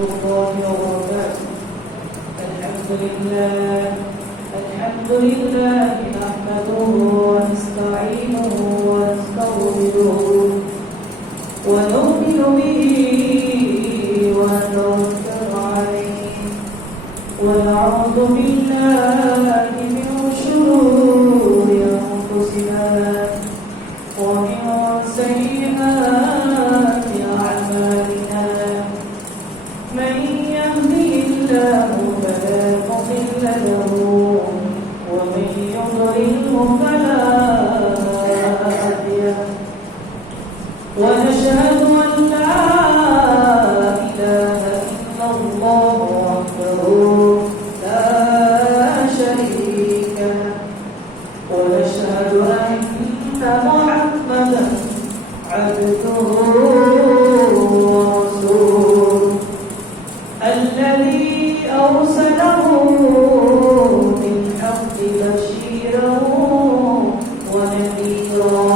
الله وبركاته. الحمد لله نحمده ونستعينه ونستغفره ونؤمن به ونتوكل عليه ونعوذ بالله من شرور أنفسنا ومن سيئات أعمالنا. من يهده الله فلا مضل له ومن يضلله فلا هادي له. ونشهد أن لا إله إلا الله وحده لا شريك له ونشهد أن محمدا عبده ورسوله الذي أرسله بالحق بشيرا ونذيرا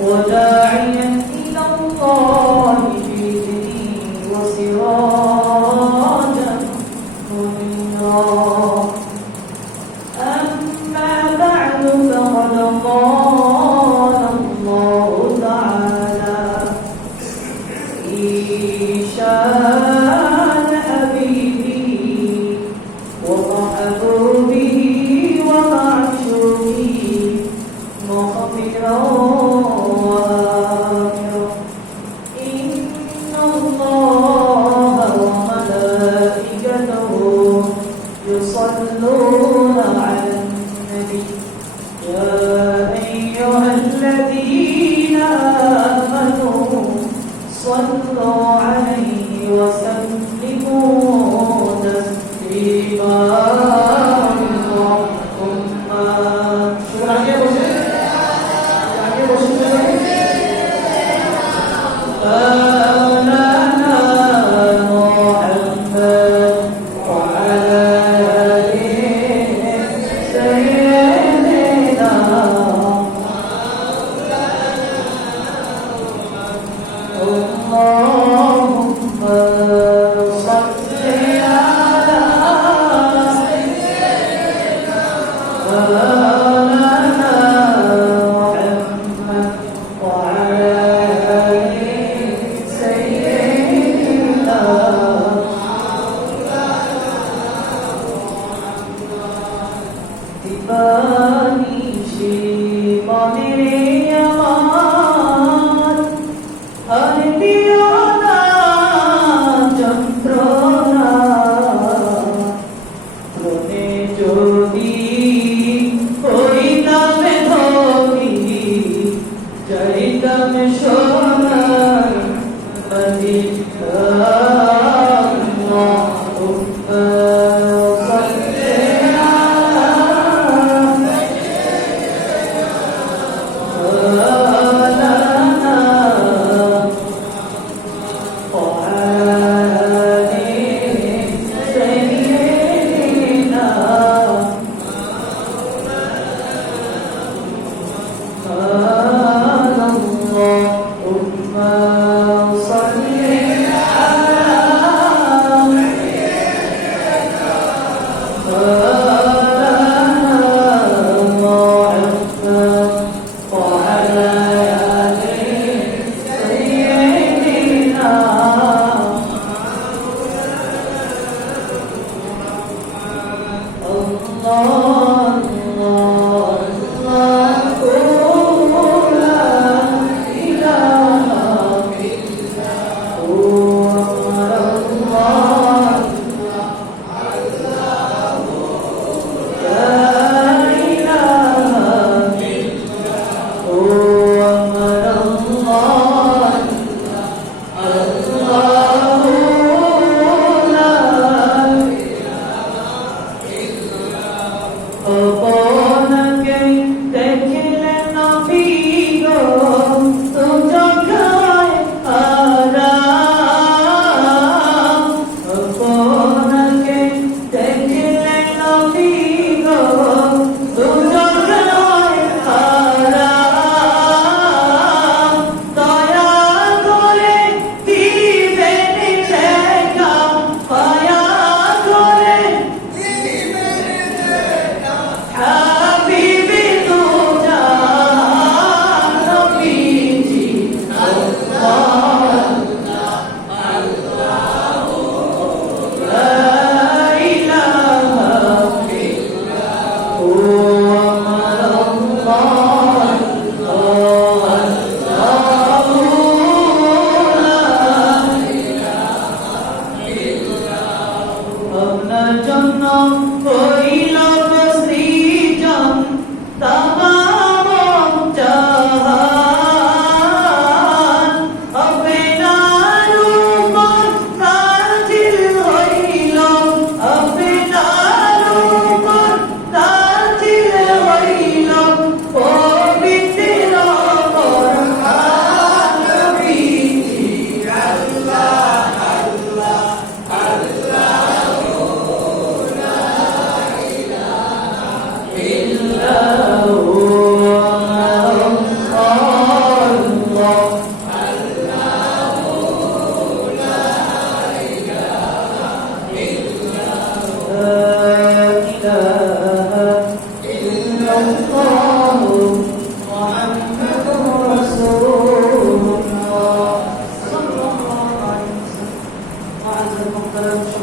وداعيا إلى الله بإذنه وسراجا منيرا. أما بعد فقد قال الله تعالى في شان حبيبه ومحبوبه ومعشوقه مخبرا وآمرا إن الله وملائكته يصلون على النبي يا أيها الذين آمنوا صلوا عليه وسلموا تسليما.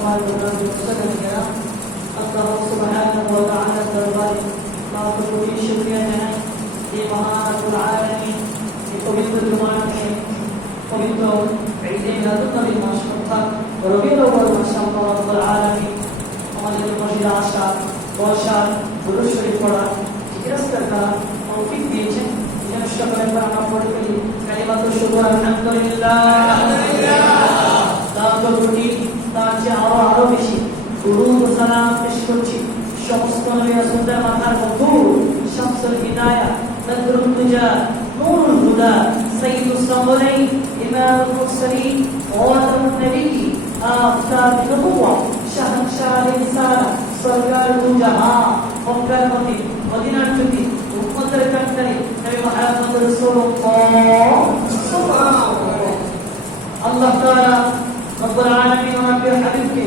সম্মানিত মুসলিমেরা, আল্লাহ সুবহানাহু ওয়া তাআলার দরবারে লাখ কোটি শুকরিয়া জানাই যে মহান রব্বুল আলামিন এই পবিত্র জুমাকে পবিত্র ঈদে মিলাদুন-নবী মাস অর্থাৎ রবিউল আউয়াল মাসে আল্লাহ রব্বুল আলামিন আমাদের মসজিদে আসা, বসা, দুরূদ শরীফ পড়া, জিকির-আজকার করা তৌফিক দিয়েছেন। যেন সকলে আমরা পড়ে ফেলি কালিমাতু শুকর আলহামদুলিল্লাহ। তার কোটি তার চেয়ে আরো বেশি দুরূদ সালাম পেশ করছি সমস্ত নবী রাসূলদের মাথার মধুর শামসুল হিদায়া, বদরুন তুজা, নূরুল হুদা, সাইয়্যিদুস সামরাইন, ইমামুল মুরসালিন, খাতামুন নবিয়্যিন, আফতাব নবুওয়া, শাহনশাহ রিসালা, সরকার দু জাহান, মক্কার মতি, মদিনার জ্যোতি, উম্মতের কান্ডারি নবী মুহাম্মদ রাসূলুল্লাহ সাল্লাল্লাহু আল্লাহ তাআলা রব্বুল আলামিন ওনার প্রিয় হাবিবকে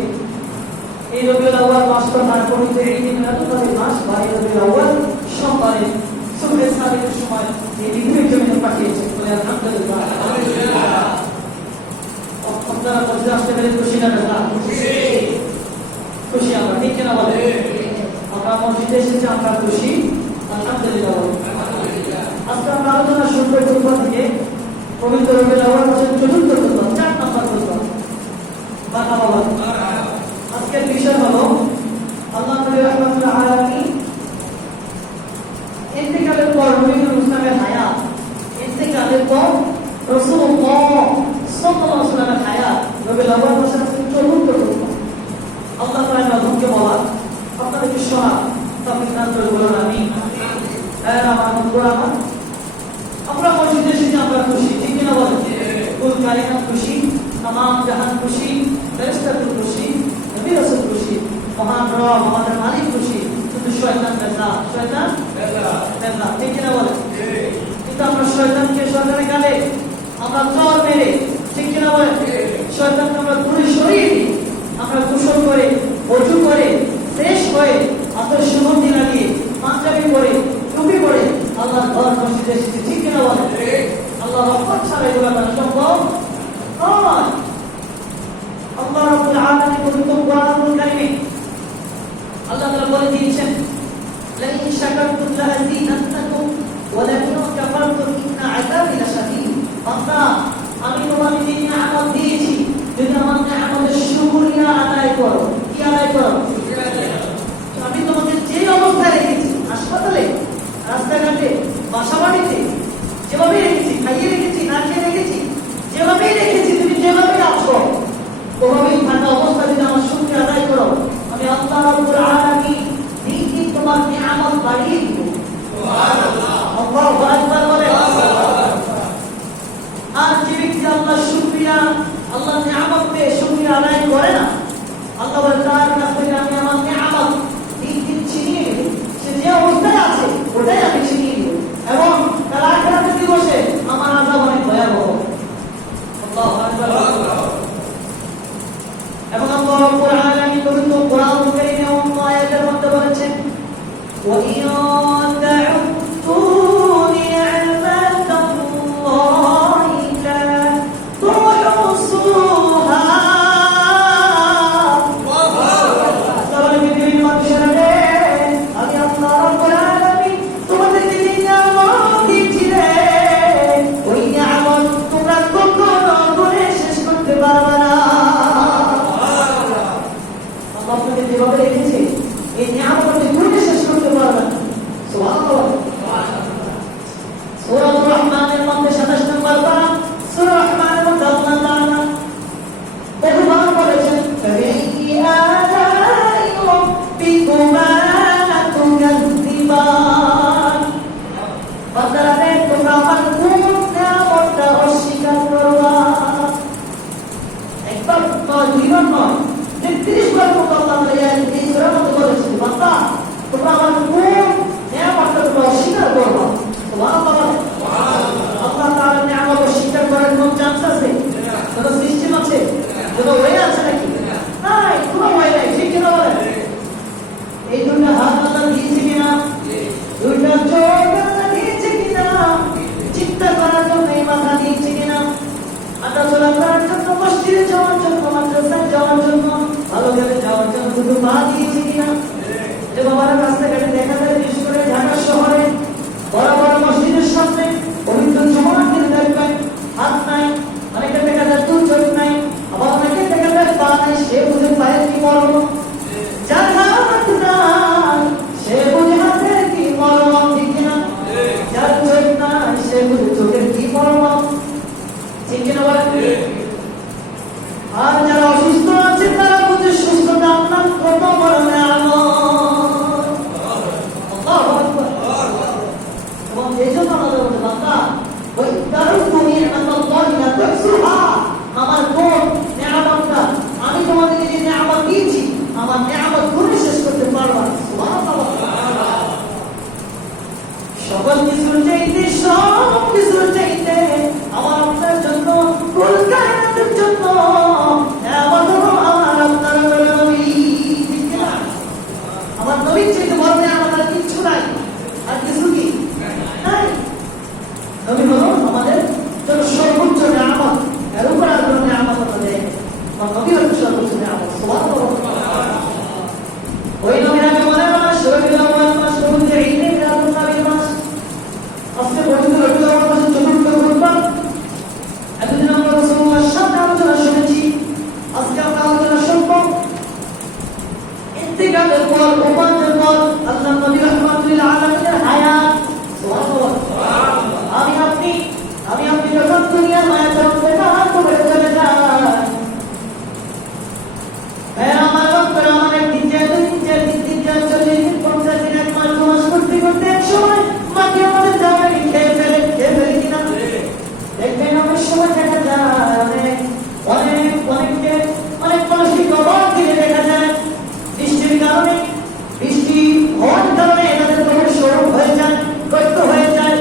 এই রবিউল আউয়াল মাস প্রধান পবিত্র ঈদ মিলাদুন-নবী মাস বা রবিউল আউয়াল সোমবারে সুবহে সাদিকের সময় এই পৃথিবীর জমিনে পাঠিয়েছেন। বলে আলহামদুলিল্লাহ। আপনারা মসজিদে আসতে পেরে খুশি না? খুশি আমরা, ঠিক কিনা বলে? আমরা মসজিদে এসেছি, আমরা খুশি, আলহামদুলিল্লাহ। আজকে আমরা আলোচনা শুরু করব থেকে পবিত্র রবিউল আউয়াল মাসের চতুর্থ খুতবা, 4 নম্বর খুতবা। মারহাবা। আজকের বিষয় হলো আল্লাহ নবী রাহমাতুল আলামিন ইন্তেকালের পর নবীর ইসলামের হায়াত, ইন্তেকালের পর রাসূলুল্লাহ সাল্লাল্লাহু আলাইহি ওয়াসাল্লামের হায়াত রবিউল আউয়াল মাসের চতুর্থ খুতবা। আল্লাহ তাআলা আমাদেরকে বলা আপনাদেরকে শোনা তৌফিক দান করে বলুন আমিন। আমার বন্ধুরা, আমরা মসজিদে এসেছি, আমরা খুশি, ঠিক কিনা বলেন? কুল কায়নাত খুশি, तमाम জাহান খুশি, ফেরেশতারা খুশি, নবী রাসূল খুশি, মহান রব আমাদের মালিক খুশি, কিন্তু শয়তান বেজা, শয়তান বেজা, ঠিক কিনা বলেন? কিন্তু আমরা শয়তানের গালে আমরা চর মেরে, ঠিক কিনা বলেন? শয়তানকে আমরা দূরে সরিয়ে দিই। আমরা গোসল করে, ওযু করে, ফ্রেশ হয়ে, আতর সুগন্ধি লাগিয়ে, পাঞ্জাবি পরে, টুপি পরে আল্লাহর ঘর মসজিদে এসেছি, ঠিক কিনা বলেন? আল্লাহ রহমত ছাড়া এগুলো সম্ভব নয়। আল্লাহ রাব্বুল আলামিন পবিত্র কোরআনুল কারীমে আল্লাহ তাআলা বলে দিয়েছেন, লাইন শাকারতুম লাযীদান্নাকুম ওয়া লাইন কাফারতুম ইন্না আযাবি লাশাদীদ। বান্দা, আমি তোমাকে যে নিয়ামত দিয়েছি, যদি আমার নিয়ামতের শুকরিয়া আদায় করো, কি আদায় করো? আমি তোমাকে যে অবস্থায় রেখেছি, হাসপাতালে, রাস্তাঘাটে, বাসাবাড়িতে, যেভাবে রেখেছি, খাইয়ে রেখেছি, না খেয়ে রেখেছি, যেভাবে রেখেছি, তুমি যেভাবে আছো ওভাবেই থাকা অবস্থা যদি আমার শুকরিয়া আদায় করো, আমি আল্লাহ রাব্বুল আলামিন দিন তোমার নিয়ামত বাড়িয়ে দিব। সুবহানাল্লাহ, আল্লাহু আকবার বলে। আর যে ব্যক্তি আল্লাহর শুকরিয়া, আল্লাহর নিয়ামত পেয়ে শুকরিয়া আদায় করে না, আল্লাহ বলে তার কাছ থেকে আমি আমার নিয়ামত দিন ছিনিয়ে নেব। সে যে অবস্থায় আছে ওটাই আমি ছিনিয়ে নেব, এবং তার আখিরাতের দিবসে আমার আযাব অনেক ভয়াবহ। আল্লাহু আকবার। এবং আল্লাহ রাব্বুল আলামিন পবিত্র কোরআনুল কারীমে অন্য আয়াতের মধ্যে বলেছেন, ওয়া ইন তা'উদ্দু নি'মাতাল্লাহি লা তুহসুহা। তাহলে পৃথিবীর মানুষেরা, আমি আল্লাহ রাব্বুল আলামিন তোমাদেরকে যে নিয়ামত দিয়েছিলেন, ওই নিয়ামত তোমরা কখনো গুণে শেষ করতে পারবে না। আপনাকে যেভাবে রেখেছে এই নিয়ামত আপনি গুণে শেষ করতে পারবেন। সুবহানাল্লাহ। সূরাতুর রহমানের মধ্যে 27 নম্বর পারা, সূরা রহমানের মধ্যে আল্লাহ তাআলা বহুবার বলেছেন, ফাবিআইয়ি আলাই রাব্বিকুমা তুকাযযিবান। বান্দারা, তোমরা আমার কোন নিয়ামতটা অস্বীকার করবা? একবার নয়, দুইবার নয়, 33 বার আল্লাহ তাআলা এই সূরার মধ্যে বলেছেন, বান্দা তোমরা আমার কোন নিয়ামতটা তোমরা অস্বীকার করবা? সুবহানাল্লাহ। আল্লাহ তাআলার নিয়ামত অস্বীকার করার কোন চান্স আছে? কোনো সিস্টেম আছে? কোনো ওয়ে আছে নাকি? নাই, কোনো ওয়ে নাই, ঠিক কিনা বলেন? এই দুইটা হাত আল্লাহ দিয়েছে কিনা? দুইটা চোখ আল্লাহ দিয়েছে কিনা? চিন্তা করার জন্য এই মাথা দিয়েছে কিনা? হাঁটা চলা করার জন্য, মসজিদে যাওয়ার জন্য, মাদ্রাসায় যাওয়ার জন্য, ভালো দুটো পা দিয়েছে কিনা। যে বাবারা রাস্তাঘাটে দেখা যায়, বিশেষ করে ঢাকা শহরে বড় বড় মসজিদের সামনে পবিত্র জুমার দিনে দেখবেন হাত নাই, অনেকে দেখা যায় দুই চোখ নাই, আবার অনেকে দেখা যায় পা নাই, সে বুঝে পায়ের কি মরণ। যার হাত নাই সে বুঝে হাতের কি মরণ, ঠিক কিনা? যার চোখ নাই সে বুঝে চোখের কি মরণ, ঠিক কিনা বলেন? আর যারা অসুস্থ আছে তারা বুঝে সুস্থতা আপনার কত বড় নেয়ামত। আল্লাহু আকবার। এবং এই জন্য আমাদের বলতে বান্দা ওই তারুকু নি'মাতাল্লাহি লা তুহসুহা, আমার কোন নেয়ামতটা আমি তোমাদেরকে যে নেয়ামত দিয়েছি আমার নেয়ামত গুণে শেষ করতে পারবো না। সুবহানাল্লাহ। সকল কিছুর চাইতে সব কিছুর চাইতে আমার আপনার জন্য কুল কায়নাতের জন্য নেয়ামত হলো আমার আপনার নবী, ঠিক কিনা? আমার নবীর চাইতে বড় নেয়ামত আর কিছু নাই। আর কিছু কি নাই? নবী হলো আমাদের জন্য সর্বোচ্চ নেয়ামত, এর উপর আর কোনো নেয়ামত আমাদের আমার নবী হলো সর্বোচ্চ নেয়ামত। সুবহানাল্লাহ। ওই নবীর আগে মনে মাস, রবিউল আউয়াল মাস, রবিউল ঈদের রাবিউল মাস, আজকে পর্যন্ত রবিউল আউয়াল মাসের চতুর্থ খুতবা। এতদিন আমরা রাসূলুল্লাহর সাথে আলোচনা শুনেছি, আজকে আমরা আলোচনা শুনব ইন্তিকালের পর, ওফাতের পর আল্লাহ নবী রাহমাতুল আলামিনের হায়াত। সুবহানাল্লাহ। আমি আপনি যখন দুনিয়ার মায়া জগতে পার করে চলে যান, আমার রব্বের আমার একদিন যায়, দুই দিন যায়, তিন দিন যায়, 40 দিন, 50 দিন, এক মাস, 2 মাস করতে করতে এক সময় মাটি আমাদের জায়গায় খেয়ে ফেলে কিনা? দেখবেন অনেক সময় দেখা যায় অনেক মানুষই কবর দিলে দেখা যায় বৃষ্টির কারণে, বৃষ্টি হওয়ার কারণে এনাদের কবর সরব হয়ে যায়, গর্ত হয়ে যায়।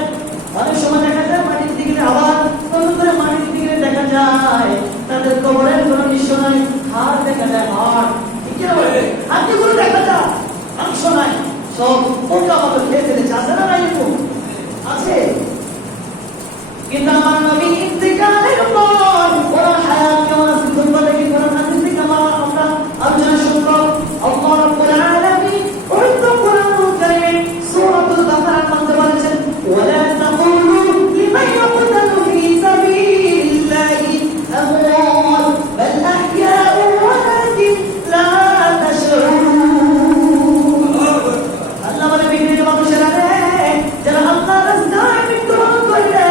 অনেক সময় দেখা যায় মাটির দিকে, আবার নতুন করে মাটির দিকে দেখা যায় তাদের কবরের কোনো নিঃস্ব নাই, হাড় দেখা যায়, হাড়, ঠিক আছে? হাড়গুলো দেখা যায়, মাংস নাই, সব পোকা মাকড় খেয়ে ফেলেছে। আছে না? নাই? এরকম আছে। কিন্তু আমার নবী ইন্তিকালের পর ওরা হায়াত কেমন আছে খুতবা থেকে কোরআন হাদিস থেকে আমরা আলোচনা শুনব। আল্লাহ রাব্বুল আলামিন পবিত্র কোরআনুল কারীমে সূরাতুল বাকারার মধ্যে বলেছেন, ওয়ালা তাকুলু লিমান ইয়াকতালু ফি সাবিলিল্লাহি আমওয়াত বাল আহইয়াউ ওয়ালাকিন লা তাশউরুন। আল্লাহ বলে বিপরীত মানুষেরা যারা আল্লাহর রাস্তায় মৃত্যুবরণ করবে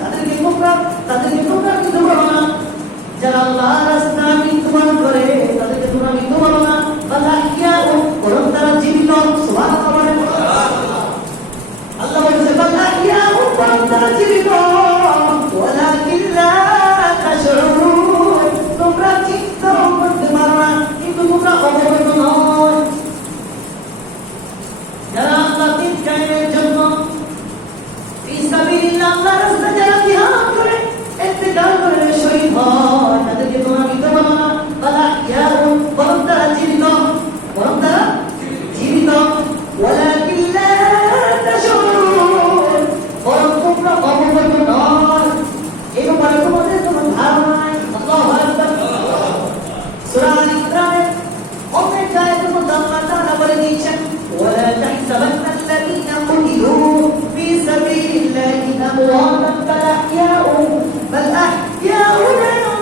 তাদেরকে তোমরা মৃত্যু বলো না। যারা আল্লাহর রাস্তায় মৃত্যুবরণ করে তাদেরকে তোমরা মৃত্যু বলো না, বরং তারা জীবিত। সুবহানাল্লাহ। আল্লাহ বলেছে বরং তারা জীবিত, ওয়ালাকিন লা তাশউরুন, তোমরা চিন্তা করতে পারো না, কিন্তু তোমরা অবগত নও। যারা আল্লাহ দিন কায়েমের জন্য ফি সাবিলিল্লাহ আল্লাহর রাস্তায় যারা জিহাদ করে, ইন্তিকাল করে শহীদ হয়, তাদেরকে তোমরা মৃত বলো না, বরং তারা জীবিত, ওয়ালাকিন লা তাশউরুন, বরং তোমরা অবগত নও। এই ব্যাপারে তোমাদের কোনো ধারণা নাই। আল্লাহু আকবার। সূরা আল ইমরানের অনেক আয়াতের মধ্যে আল্লাহ তাআলা বলে দিয়েছেন, ওয়ালা তাহসাবান্নাল্লাযীনা কুতিলু ফি সাবিলিল্লাহি আমওয়াতান বাল আহইয়াউ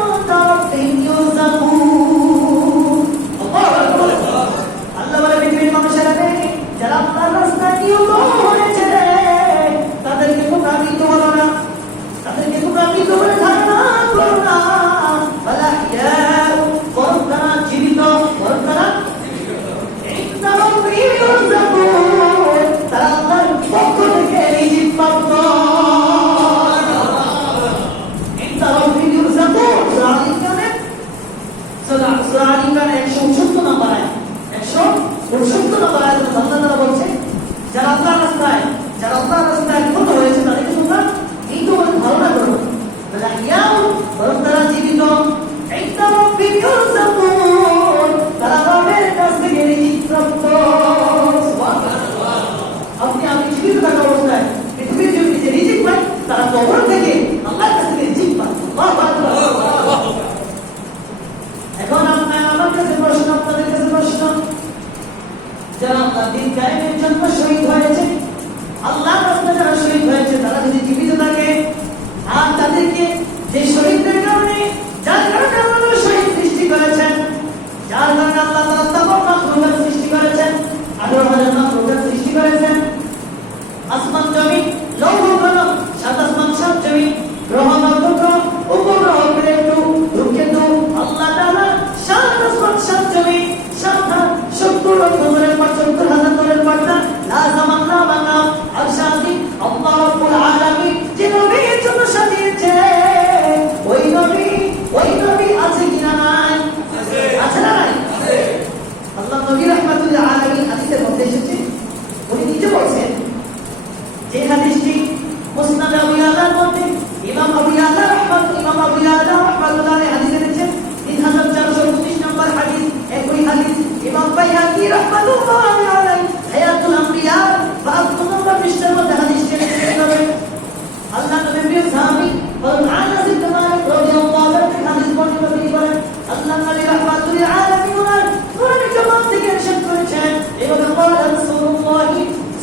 ইনদা রাব্বিহিম ইউরযাকুন। আল্লাহু আকবার। আল্লাহ বলে পৃথিবীর মানুষেরা যারা আল্লাহর রাস্তায় নিহত হয়েছে তাদেরকে তোমরা মৃত বলো না, তাদেরকে তোমরা মৃত বলে ধারণা করো না, বাল আহইয়াউ, বরং তারা জীবিত, বরং তারা ইনদা রাব্বিহিম ইউরযাকুন, তারা আল্লাহর পক্ষ থেকে রিজিক প্রাপ্ত। ইনদা রাব্বিহিম ইউরযাকুন। সূরা আল ইমরানের 169 নম্বর আয়াত, 169 নম্বর আয়াতে আল্লাহ তাআলা বলছেন, যারা আল্লাহর রাস্তায় নিহত হয়েছে তাদেরকে তোমরা মৃত বলে ধারণা করো না, বরং তারা জীবিত। ইনদা রাব্বিহিম ইউরযাকুন, তারা রবের কাছ থেকে রিজিক প্রাপ্ত। সুবহানাল্লাহ। আপনি জীবিত থাকা অবস্থায় পৃথিবীর যে রিজিক পায় তারা কবর থেকে আল্লাহর কাছ থেকে রিজিক পায়। আল্লাহু আকবার। এখন আমার কাছে প্রশ্ন, আপনাদের কাছে প্রশ্ন, যারা আল্লাহর দ্বীন কায়েমের জন্য শহীদ হয়েছে, আল্লাহর রাস্তায় যারা শহীদ হয়েছে, তারা যদি জীবিত থাকে আর তাদেরকে যে শহীদদের কারণে, যার কারণে আল্লাহ শহীদ সৃষ্টি করেছেন, যার কারণে আল্লাহ তাআলা তামাম মাখলুকাত সৃষ্টি করেছেন, 18,000 মাখলুকাত সৃষ্টি করেছেন, আসমান জমিন, লৌহ কলম, সাত আসমান সাত জমিন, গ্রহ নক্ষত্র, উপগ্রহ, প্লেটু, ধূমকেতু, আল্লাহ তাআলা সাত আসমান সাত জমিন, 70,000 দূরের পর্দা, লা জামান লা মাকাম, আরশাদি, আল্লাহ রাব্বুল আলামিন যে নবীর জন্য সাজিয়েছে, ওই নবী আছে কিনা নাই? আছে না নাই? আল্লাহ নবী রাহমাতুল আলামিন হাদিসের মধ্যে এসেছে, উনি নিজে বলছেন, যে হাদিসটি মুসনাদ আবু ইয়ালার মধ্যে ইমাম আবু ইয়ালা রাহমাতুল্লাহ হাদিসে এনেছেন, 3429 নম্বর হাদিস। একই হাদিস ইমাম বাইহাকি রাহমাতুল্লাহ আলাইহি হায়াতুল আম্বিয়া বা 8 নম্বর পৃষ্ঠার মধ্যে হাদিসটি এনেছেন। আল্লাহ নবী সাহাবী বলেন, আনাস ইবনে মালিক রাদিয়াল্লাহু আনহু হাদিস বর্ণনা করেন, আল্লাহ নবী রাহমাতুল আলামিন কোরআনে কারীম থেকে ইরশাদ করেছেন, এভাবে বলেন রাসূলুল্লাহ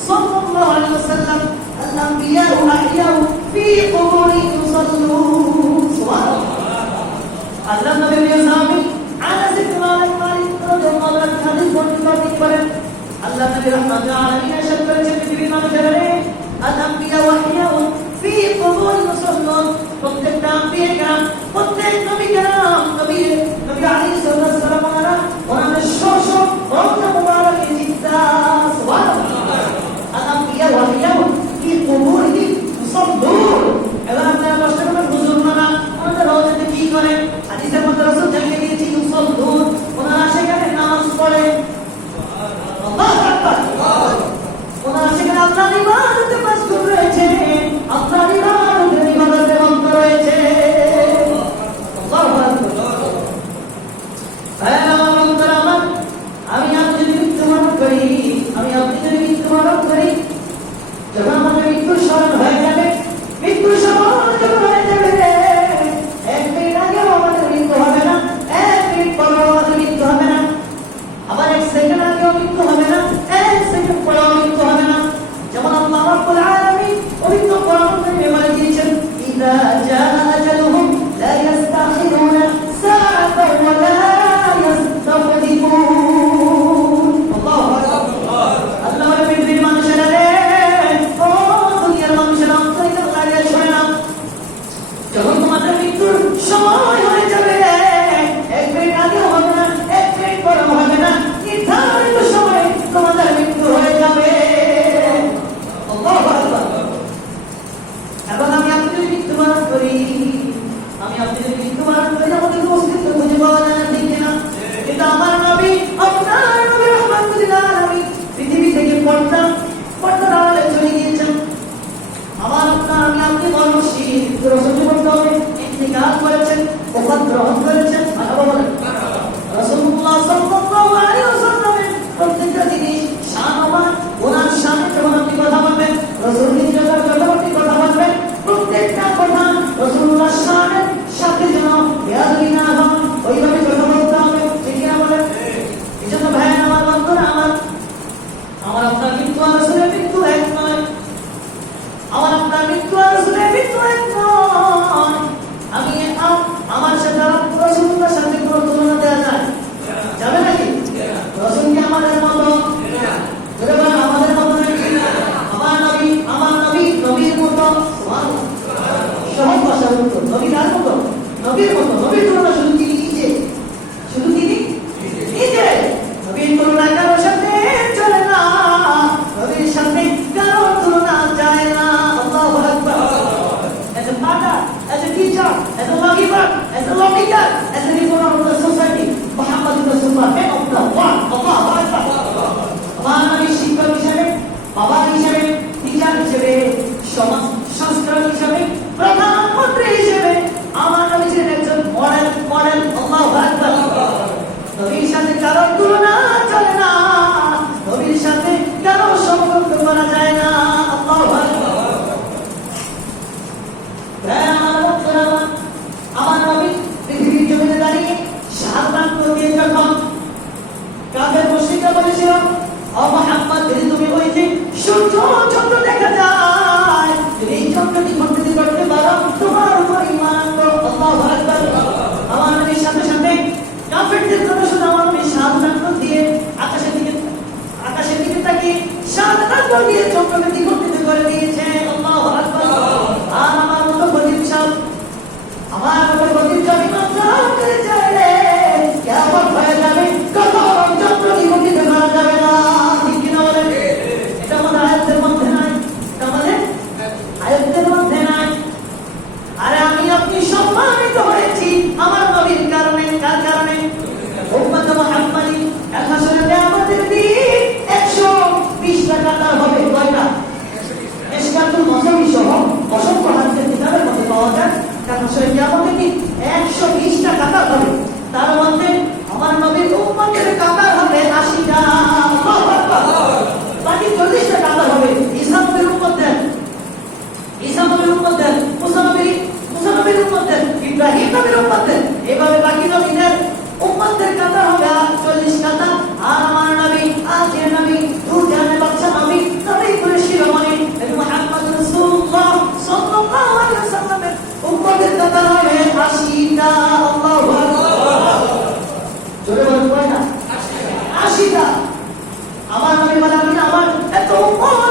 সাল্লাল্লাহু আলাইহি ওয়াসাল্লাম, আল-আম্বিয়াউ আহইয়াউ ফি কুবুরিহিম ইউসাল্লুন। সুবহানাল্লাহ। আল্লাহ নবী সাহাবী আনাস ইবনে মালিক রাদিয়াল্লাহু আনহু হাদিস বর্ণনা করেন, আল্লাহ নবী রাহমাতুল আলামিন ইরশাদ করেছেন, পৃথিবীর মানুষেরা আল-আম্বিয়াউ আহইয়াউ ফি কুবুরিহিম ইউসাল্লুন। প্রত্যেকটা আম্বিয়া, প্রত্যেক নবী আলাইহিস সালাম ওনাদের শোষ রওজা মুবারাকে জিন্দা। সুবহানাল্লাহ। আল-আম্বিয়াউ আহইয়াউ ফি কুবুরিহিম ইউসাল্লুন। এবার আপনারা কষ্ট করে বুঝুন না, ওনাদের রওজাতে কি করে? হাদিসের মধ্যে রাসূল জানিয়ে দিয়েছে, ইউসাল্লুন, ওনারা সেখানে নামাজ পড়ে। আল্লাহু আকবার। ওনারা সেখানে আল্লাহর ইবাদতে মশগুল রয়েছে, আল্লাহর ইবাদতে মগ্ন রয়েছে। আল্লাহু আকবার। করে দিয়ে চক্রকে দ্বিগুণিত করে দিয়েছে। আল্লাহু আকবার। আর আমার মতো খতিব সাহেব, আমার মতো খতিব সাহেব ইমাম সাহেব করে চাইলে কিয়ামত হয়ে যাবে, কখনো চক্র দ্বিগুণিত করা যাবে না। ঠিক কিনা বলেন? এটা আমাদের আয়াতের মধ্যে নাই, এটা আমাদের আয়াতের মধ্যে নাই। আরে আমি আপনি সম্মানিত হয়েছি আমার নবীর কারণে। কার কারণে? উম্মত মুহাম্মাদি। আসলে আমাদের দিন 120টা কাতার হবে। কয়টা? ইসকাতুল মজাবি সহ অসংখ্য হাদিসের কিতাবের মধ্যে পাওয়া যায়। কারণ আসলে কিয়ামতে কি 120টা কাতার হবে। তার মধ্যে আমার নবীর উম্মতের কাতার হবে 80টা। আল্লাহু আকবার। বাকি 40টা কাতার হবে ঈসা নবীর উম্মতদের, ঈসা নবীর উম্মতদের, মুসা নবীর উম্মতদের, ইব্রাহিম নবীর উম্মতদের। এভাবে বাকি নবীদের উম্মতদের কাতার হবে 40 কাতার। আর আমার নবী, আখির নবী, দুজাহানের বাদশা নবী, নবী কুরেশি শিরোমণি নবী মুহাম্মদ রাসূলুল্লাহ সাল্লাল্লাহু আলাইহি ওয়াসাল্লামের উম্মতের কাতার হবে 80টা। আল্লাহু আকবার। জোরে বলুন কয়টা? 80টা। আমার নবী বলেন, আমার এত উম্মত